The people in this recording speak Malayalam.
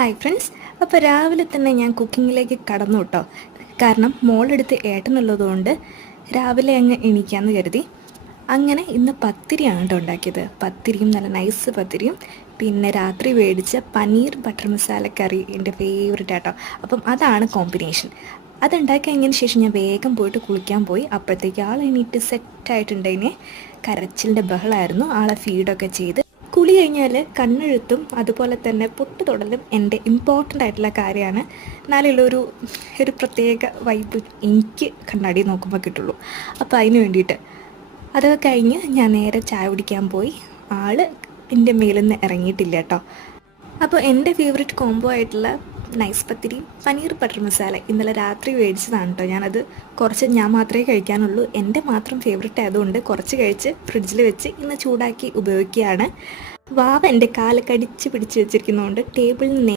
ഹായ് ഫ്രണ്ട്സ് അപ്പോൾ രാവിലെ തന്നെ ഞാൻ കുക്കിങ്ങിലേക്ക് കടന്നു കേട്ടോ. കാരണം മോളെടുത്ത് ഏട്ടനുള്ളതുകൊണ്ട് രാവിലെ അങ്ങ് എണീക്കാമെന്ന് കരുതി. അങ്ങനെ ഇന്ന് പത്തിരിയാണ് കേട്ടോ ഉണ്ടാക്കിയത്. പത്തിരിയും നല്ല നൈസ് പത്തിരിയും. പിന്നെ രാത്രി മേടിച്ച പനീർ ബട്ടർ മസാല കറി എന്റെ ഫേവറേറ്റ് ആട്ടോ. അപ്പം അതാണ് കോമ്പിനേഷൻ അതുണ്ടാക്കി കഴിഞ്ഞതിന് ശേഷം ഞാൻ വേഗം പോയിട്ട് കുളിക്കാൻ പോയി. അപ്പോഴത്തേക്ക് ആൾ എണീറ്റ് സെറ്റായിട്ടുണ്ടെങ്കിൽ കരച്ചിലിന്റെ ബഹളമായിരുന്നു ആളെ ഫീഡൊക്കെ ചെയ്ത് കുളി കഴിഞ്ഞാൽ കണ്ണെഴുത്തും അതുപോലെ തന്നെ പൊട്ട് തൊടലും എന്റെ ഇമ്പോർട്ടന്റ് ആയിട്ടുള്ള കാര്യമാണ്. എന്നാലുള്ളൊരു ഒരു പ്രത്യേക വൈബ് എനിക്ക് കണ്ണാടി നോക്കുമ്പോൾ കിട്ടുള്ളൂ. അപ്പോൾ അതിന് വേണ്ടിയിട്ട് അതൊക്കെ കഴിഞ്ഞ് ഞാൻ നേരെ ചായ കുടിക്കാൻ പോയി. ആൾ എന്റെ മേലിൽ ഇറങ്ങിയിട്ടില്ല കേട്ടോ. അപ്പോൾ എന്റെ ഫേവറേറ്റ് കോംബോ ആയിട്ടുള്ള നൈസ് പത്തിരി പനീർ ബട്ടർ മസാല ഇന്നലെ രാത്രി മേടിച്ചതാണ് കേട്ടോ ഞാനത്. കുറച്ച് ഞാൻ മാത്രമേ കഴിക്കാനുള്ളൂ. എന്റെ മാത്രം ഫേവറേറ്റ് ആയതുകൊണ്ട് കുറച്ച് കഴിച്ച് ഫ്രിഡ്ജിൽ വെച്ച് ഇന്ന് ചൂടാക്കി ഉപയോഗിക്കുകയാണ്. വാവ എന്റെ കാലൊക്കെ കടിച്ച് പിടിച്ച് വെച്ചിരിക്കുന്നതുകൊണ്ട് ടേബിളിൽ